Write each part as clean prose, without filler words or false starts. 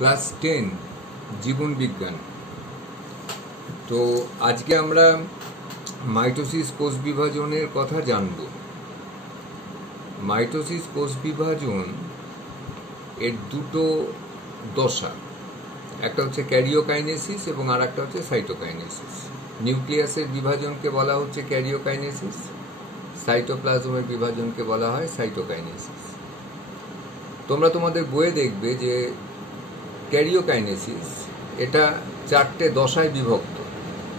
Class 10 জীবন বিজ্ঞান। তো আজকে আমরা মাইটোসিস কোষ বিভাজনের কথা জানব। মাইটোসিস কোষ বিভাজন এর দুটো দশা, একটা হচ্ছে ক্যারিওকাইনেসিস এবং আর একটা হচ্ছে সাইটোকাইনেসিস। নিউক্লিয়াসের বিভাজনকে বলা হচ্ছে ক্যারিওকাইনেসিস, সাইটোপ্লাজমের বিভাজনকে বলা হয় সাইটোকাইনেসিস। তোমরা তোমাদের বইয়ে দেখবে যে ক্যারিওকাইনেসিস এটা 4টে দশায় বিভক্ত: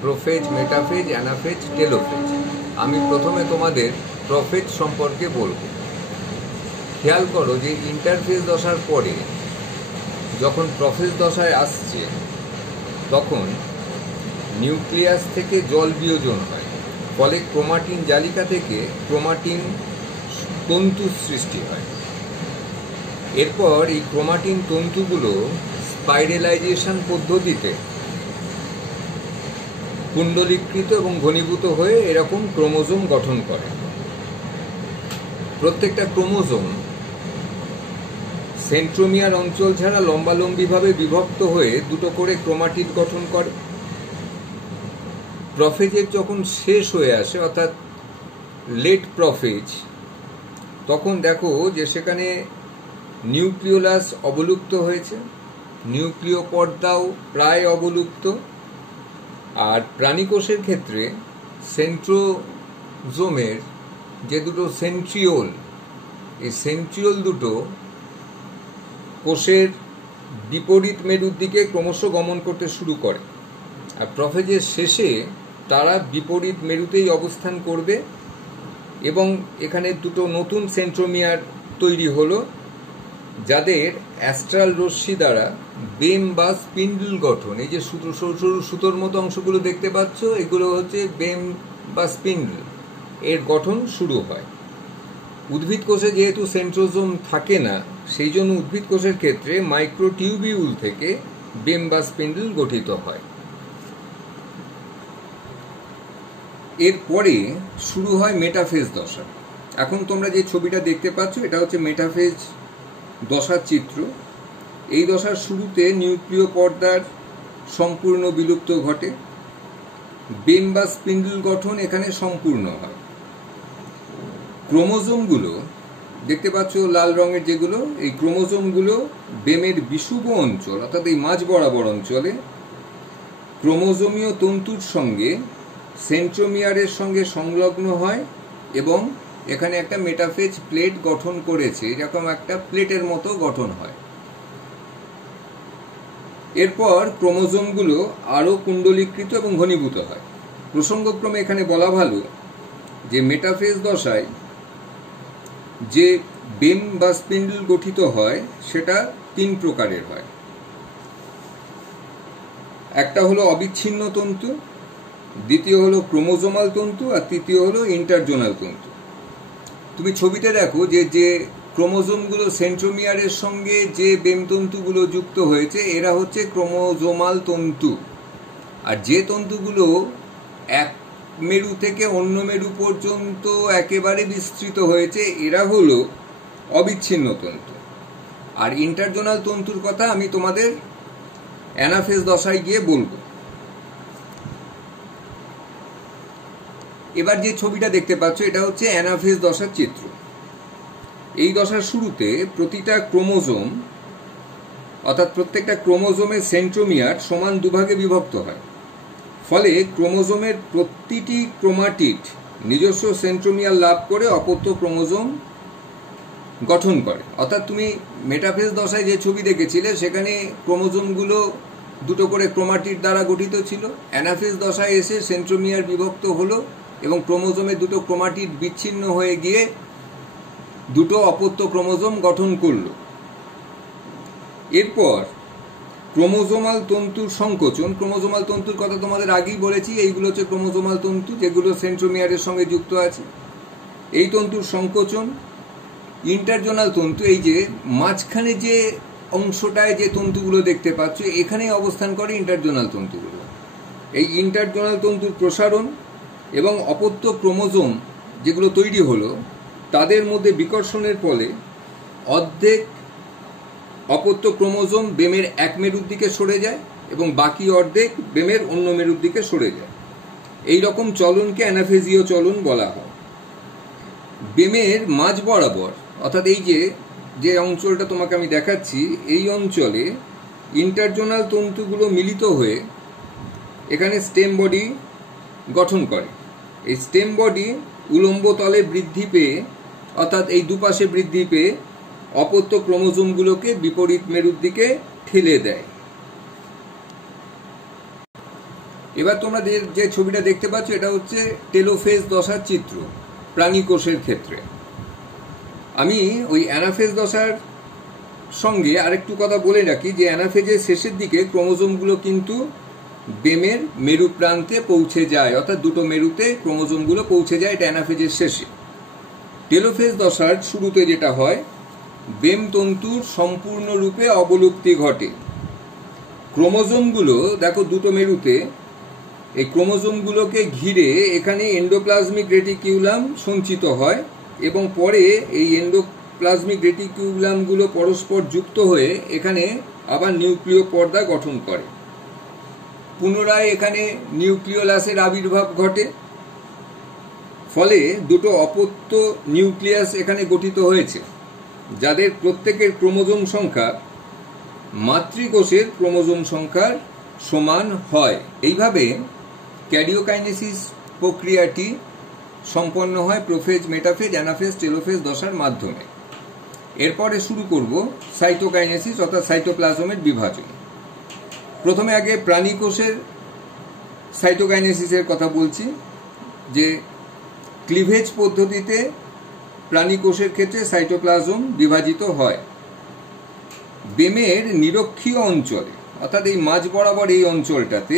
প্রোফেজ, মেটাফেজ, অ্যানাফেজ, টেলোফেজ। আমি প্রথমে তোমাদের প্রোফেজ সম্পর্কে বলবো। খেয়াল করো যে ইন্টারফেজ দশার পরে যখন প্রোফেজ দশায় আসছে তখন নিউক্লিয়াস থেকে জল বিয়োজন হয়, ফলে ক্রোমাটিন জালিকা থেকে ক্রোমাটিন তন্তুর সৃষ্টি হয়। এরপর এই ক্রোমাটিন তন্তুগুলো স্পাইরালাইজেশন পদ্ধতিতে কুণ্ডলীকৃত এবং ঘনীভূত হয়ে এরকম ক্রোমোজোম গঠন করে। প্রত্যেকটা ক্রোমোজোম সেন্ট্রোমিয়ার অঞ্চল ছাড়া লম্বালম্বিভাবে বিভক্ত হয়ে দুটো করে ক্রোমাটিড গঠন করে। প্রোফেজের যখন শেষ হয়ে আসে, অর্থাৎ লেট প্রোফেজ, তখন দেখো যে সেখানে নিউক্লিওলাস অবলুপ্ত হয়েছে, নিউক্লিয় পর্দাও প্রায় অবলুপ্ত। আর প্রাণীকোষের ক্ষেত্রে সেন্ট্রোজোমের যে দুটো সেন্ট্রিওল, এই সেন্ট্রিওল দুটো কোষের বিপরীত মেরুর দিকে ক্রমশ গমন করতে শুরু করে। আর প্রোফেজের শেষে তারা বিপরীত মেরুতেই অবস্থান করবে এবং এখানে দুটো নতুন সেন্ট্রোমিয়ার তৈরি হলো, যাদের অ্যাস্ট্রাল রশ্মি দ্বারা বেম বা স্পিন্ডল গঠন। এই যে সরু সরু সুতোর মতো অংশগুলো দেখতে পাচ্ছ, এগুলো হচ্ছে বেম বা স্পিন্ডল, এর গঠন শুরু হয়। উদ্ভিদ কোষে যেহেতু সেন্ট্রোজোম থাকে না, সেই জন্য উদ্ভিদ কোষের ক্ষেত্রে মাইক্রোটিউবিউল থেকে বেম বা স্পিন্ডল গঠিত হয়। এরপরে শুরু হয় মেটাফেজ দশা। এখন তোমরা যে ছবিটা দেখতে পাচ্ছ, এটা হচ্ছে মেটাফেজ দশার চিত্র। এই দশার শুরুতে নিউক্লিয় পর্দার সম্পূর্ণ বিলুপ্ত ঘটে, বেম বা স্পিন্ডল গঠন এখানে সম্পূর্ণ হয়। ক্রোমোজোমগুলো দেখতে পাচ্ছ লাল রঙের, যেগুলো এই ক্রোমোজোমগুলো বেমের বিষুব অঞ্চল, অর্থাৎ এই মাঝ বরাবর অঞ্চলে ক্রোমোজোমীয় তন্তুর সঙ্গে সেন্ট্রোমিয়ারের সঙ্গে সংলগ্ন হয় এবং এখানে একটা মেটাফেজ প্লেট গঠন করেছে, এরকম একটা প্লেটের মতো গঠন হয়। এরপর ক্রোমোজোমগুলো আরো কুণ্ডলীকৃত এবং ঘনীভূত হয়। প্রসঙ্গক্রমে এখানে বলা ভালো যে মেটাফেজ দশায় যে বেম বা স্পিন্ডল গঠিত হয় সেটা 3 প্রকারের হয়। একটা হলো অবিচ্ছিন্ন তন্তু, দ্বিতীয় হলো ক্রোমোজোমাল তন্তু, আর তৃতীয় হলো ইন্টারজোনাল তন্তু। তুমি ছবিতে দেখো যে যে ক্রোমোজোমগুলো সেন্ট্রোমিয়ারের সঙ্গে যে বেম তন্তুগুলো যুক্ত হয়েছে, এরা হচ্ছে ক্রোমোজোমাল তন্তু। আর যে তন্তুগুলো এক মেরু থেকে অন্য মেরু পর্যন্ত একেবারে বিস্তৃত হয়েছে, এরা হলো অবিচ্ছিন্ন তন্তু। আর ইন্টারজোনাল তন্তুর কথা আমি তোমাদের অ্যানাফেজ দশায় গিয়ে বলবো। এবার যে ছবিটা দেখতে পাচ্ছ, এটা হচ্ছে অ্যানাফেজ দশার চিত্র। এই দশার শুরুতে প্রতিটা ক্রোমোজোম, অর্থাৎ প্রত্যেকটা ক্রোমোজোমের সেন্ট্রোমিয়ার সমান দুভাগে বিভক্ত হয়। ফলে ক্রোমোজোমের প্রতিটি ক্রোমাটিড নিজস্ব সেন্ট্রোমিয়ার লাভ করে অপত্য ক্রোমোজোম গঠন করে। অর্থাৎ তুমি মেটাফেজ দশায় যে ছবি দেখেছিলে, সেখানে ক্রোমোজোমগুলো দুটো করে ক্রোমাটিড দ্বারা গঠিত ছিল। অ্যানাফেজ দশায় এসে সেন্ট্রোমিয়ার বিভক্ত হলো এবং ক্রোমোজোমে দুটো ক্রোমাটিড বিচ্ছিন্ন হয়ে গিয়ে দুটো অপত্য ক্রোমোজোম গঠন করল। এরপর ক্রোমোজোমাল তন্তুর সংকোচন। ক্রোমোজোমাল তন্তুর কথা তোমাদের আগেই বলেছি, এইগুলো হচ্ছে ক্রোমোজোমাল তন্তু, যেগুলো সেন্ট্রোমিয়ারের সঙ্গে যুক্ত আছে। এই তন্তুর সংকোচন। ইন্টারজোনাল তন্তু, এই যে মাঝখানে যে অংশটায় যে তন্তুগুলো দেখতে পাচ্ছ, এখানেই অবস্থান করে ইন্টারজোনাল তন্তুগুলো। এই ইন্টারজোনাল তন্তুর প্রসারণ এবং অপত্য ক্রোমোজোম যেগুলো তৈরি হলো, তাদের মধ্যে বিকর্ষণের ফলে অর্ধেক অপত্য ক্রোমোজোম বেমের এক মেরুর দিকে সরে যায় এবং বাকি অর্ধেক বেমের অন্য মেরুর দিকে সরে যায়। এই রকম চলনকে অ্যানাফেজীয় চলন বলা হয়। বেমের মাঝ বরাবর, অর্থাৎ এই যে অঞ্চলটা তোমাকে আমি দেখাচ্ছি, এই অঞ্চলে ইন্টারজোনাল তন্তুগুলো মিলিত হয়ে এখানে স্টেম বডি গঠন করে। এই স্টেম বডি উলম্ব তলে বৃদ্ধি পেয়ে, অর্থাৎ এই দুপাশে বৃদ্ধি পেয়ে অপত্য ক্রোমোজোমগুলোকে বিপরীত মেরুর দিকে ঠেলে দেয়। এবার তোমরা যে ছবিটা দেখতে পাচ্ছ, এটা হচ্ছে টেলোফেজ দশার চিত্র প্রাণী কোষের ক্ষেত্রে। আমি ওই অ্যানাফেজ দশার সঙ্গে আরেকটু কথা বলে রাখি যে অ্যানাফেজের শেষের দিকে ক্রোমোজোমগুলো কিন্তু বেমের মেরু প্রান্তে পৌঁছে যায়, অর্থাৎ দুটো মেরুতে ক্রোমোজোমগুলো পৌঁছে যায়, এটা অ্যানাফেজের শেষে। টেলোফেজ দশার শুরুতে যেটা হয়, বেম তন্তুর সম্পূর্ণরূপে অবলুপ্তি ঘটে। ক্রোমোজোমগুলো দেখো দুটো মেরুতে, এই ক্রোমোজোমগুলোকে ঘিরে এখানে এন্ডোপ্লাজমিক রেটিকিউলাম সঞ্চিত হয় এবং পরে এই এন্ডোপ্লাজমিক রেটিকিউলামগুলো পরস্পর যুক্ত হয়ে এখানে আবার নিউক্লিয় পর্দা গঠন করে। পুনরায় এখানে নিউক্লিওলাসের আবির্ভাব ঘটে, ফলে দুটো অপত্য নিউক্লিয়াস এখানে গঠিত হয়েছে, যাদের প্রত্যেকের ক্রোমোজোম সংখ্যা মাতৃকোষের ক্রোমোজোম সংখ্যার সমান হয়। এইভাবে ক্যারিওকাইনেসিস প্রক্রিয়াটি সম্পন্ন হয় প্রোফেজ, মেটাফেজ, অ্যানাফেজ, টেলোফেজ দশার মাধ্যমে। এরপরে শুরু করব সাইটোকাইনেসিস, অর্থাৎ সাইটোপ্লাজমের বিভাজন। প্রথমে আগে প্রাণী কোষের সাইটোকাইনেসিসের কথা বলছি, যে ক্লিভেজ পদ্ধতিতে প্রাণী কোষের ক্ষেত্রে সাইটোপ্লাজম বিভাজিত হয়। বেমের নিরক্ষীয় অঞ্চলে, অর্থাৎ এই মাঝ বরাবর এই অঞ্চলটাতে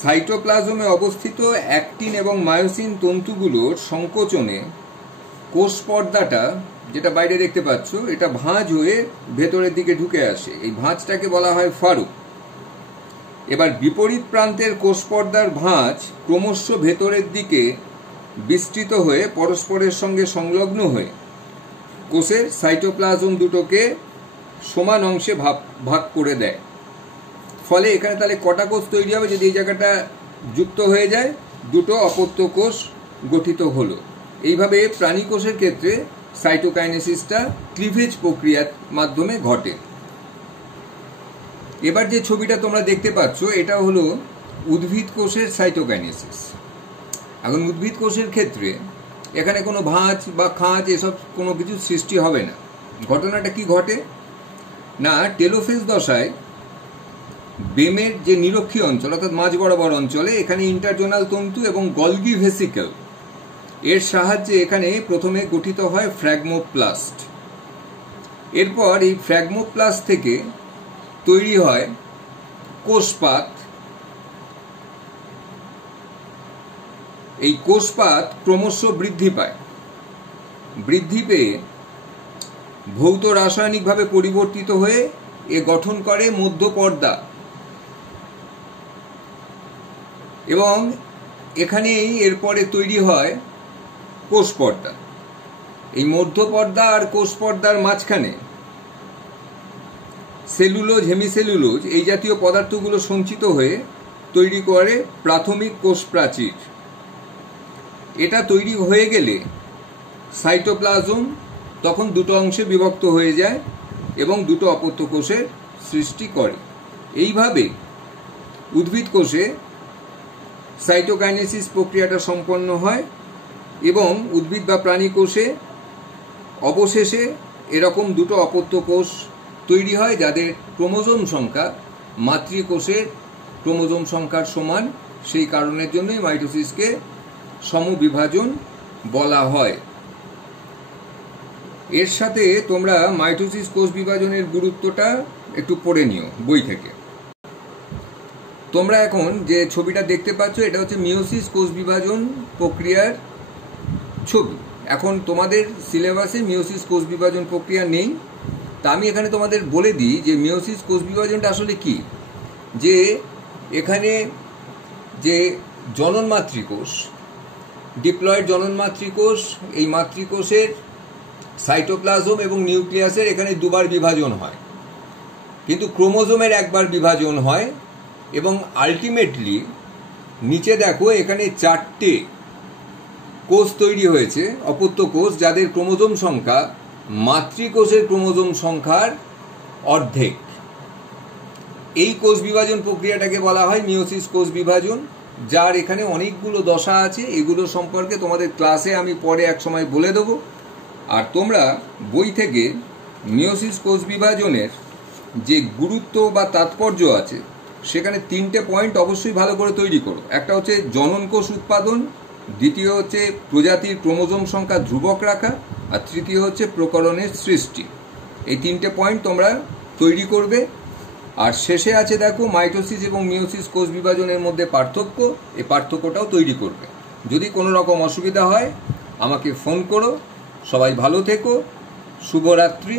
সাইটোপ্লাজমে অবস্থিত অ্যাক্টিন এবং মায়োসিন তন্তুগুলোর সংকোচনে কোষ পর্দাটা, যেটা বাইরে দেখতে পাচ্ছ, এটা ভাঁজ হয়ে ভেতরের দিকে ঢুকে আসে। এই ভাঁজটাকে বলা হয় ফারুক। এবার বিপরীত প্রান্তের কোষ পর্দার ভাঁজ ক্রমশ ভেতরের দিকে বিস্তৃত হয়ে পরস্পরের সঙ্গে সংলগ্ন হয়ে কোষের সাইটোপ্লাজম দুটোকে সমান অংশে ভাগ করে দেয়। ফলে এখানে তাহলে কটা কোষ তৈরি হবে? যদি এই জায়গাটা যুক্ত হয়ে যায়, দুটো অপত্য কোষ গঠিত হলো। এইভাবে প্রাণী কোষের ক্ষেত্রে সাইটোকাইনেসিসটা ক্লিভেজ প্রক্রিয়ার মাধ্যমে ঘটে। এবার যে ছবিটা তোমরা দেখতে পাচ্ছ, এটা হলো উদ্ভিদ কোষের সাইটোকাইনেসিস। এখন উদ্ভিদ কোষের ক্ষেত্রে এখানে কোনো ভাঁজ বা খাঁজ এসব কোনো কিছু সৃষ্টি হবে না। ঘটনাটা কি ঘটে না, টেলোফেজ দশায় বেমের যে নিরক্ষীয় অঞ্চল, অর্থাৎ মাঝ বরাবর অঞ্চলে, এখানে ইন্টারজোনাল তন্তু এবং গলগি ভেসিকেল এর সাহায্যে এখানে প্রথমে গঠিত হয় ফ্র্যাগমোপ্লাস্ট। এরপর এই ফ্র্যাগমোপ্লাস্ট থেকে তৈরি হয় কোষপাত। এই কোষপাত ক্রমশ বৃদ্ধি পায়। বৃদ্ধি পেয়ে ভৌত রাসায়নিকভাবে পরিবর্তিত হয়ে এ গঠন করে মধ্যপর্দা, এবং এখানেই এরপরে তৈরি হয় কোষপর্দা। এই মধ্যপর্দা আর কোষপর্দার মাঝখানে সেলুলোজ, হেমিসেলুলোজ এই জাতীয় পদার্থগুলো সঞ্চিত হয়ে তৈরি করে প্রাথমিক কোষ প্রাচীর। এটা তৈরি হয়ে গেলে সাইটোপ্লাজম তখন দুটো অংশে বিভক্ত হয়ে যায় এবং দুটো অপত্য কোষের সৃষ্টি করে। এইভাবে উদ্ভিদ কোষে সাইটোকাইনেসিস প্রক্রিয়াটা সম্পন্ন হয় এবং উদ্ভিদ বা প্রাণী কোষে অবশেষে এরকম দুটো অপত্য কোষ তৈরি হয়, যাদের ক্রোমোজোম সংখ্যা মাতৃকোষের ক্রোমোজোম সংখ্যার সমান। সেই কারণের জন্যই মাইটোসিসকে সমবিভাজন বলা হয়। এর সাথে তোমরা মাইটোসিস কোষ বিভাজনের গুরুত্বটা একটু পড়ে নিও বই থেকে। তোমরা এখন যে ছবিটা দেখতে পাচ্ছ, এটা হচ্ছে মিওসিস কোষ বিভাজন প্রক্রিয়ার ছবি। এখন তোমাদের সিলেবাসে মিওসিস কোষ বিভাজন প্রক্রিয়া নেই, তা আমি এখানে তোমাদের বলে দিই যে মিওসিস কোষ বিভাজনটা আসলে কি। যে এখানে যে জনন মাতৃকোষ, ডিপ্লয়েড জনন মাতৃকোষ, এই মাতৃকোষের সাইটোপ্লাজম এবং নিউক্লিয়াসের এখানে দুবার বিভাজন হয়, কিন্তু ক্রোমোজোমের একবার বিভাজন হয়। এবং আলটিমেটলি নিচে দেখো এখানে 4টে কোষ তৈরি হয়েছে, অপত্য কোষ, যাদের ক্রোমোজোম সংখ্যা মাতৃকোষের ক্রোমোজোম সংখ্যার অর্ধেক। এই কোষ বিভাজন প্রক্রিয়াটাকে বলা হয় মিওসিস কোষ বিভাজন, যার এখানে অনেকগুলো দশা আছে। এগুলো সম্পর্কে তোমাদের ক্লাসে আমি পরে এক সময় বলে দেবো। আর তোমরা বই থেকে মিওসিস কোষ বিভাজনের যে গুরুত্ব বা তাৎপর্য আছে সেখানে 3টে পয়েন্ট অবশ্যই ভালো করে তৈরি করো। একটা হচ্ছে জনন কোষ উৎপাদন, দ্বিতীয় হচ্ছে প্রজাতির ক্রোমোজোম সংখ্যা ধ্রুবক রাখা, আর তৃতীয় হচ্ছে প্রকরণের সৃষ্টি। এই 3টে পয়েন্ট তোমরা তৈরি করবে। আর শেষে আছে দেখো মাইটোসিস এবং মিওসিস কোষ বিভাজনের মধ্যে পার্থক্য, এই পার্থক্যটাও তৈরি করবে। যদি কোনো রকম অসুবিধা হয় আমাকে ফোন করো। সবাই ভালো থেকো, শুভরাত্রি।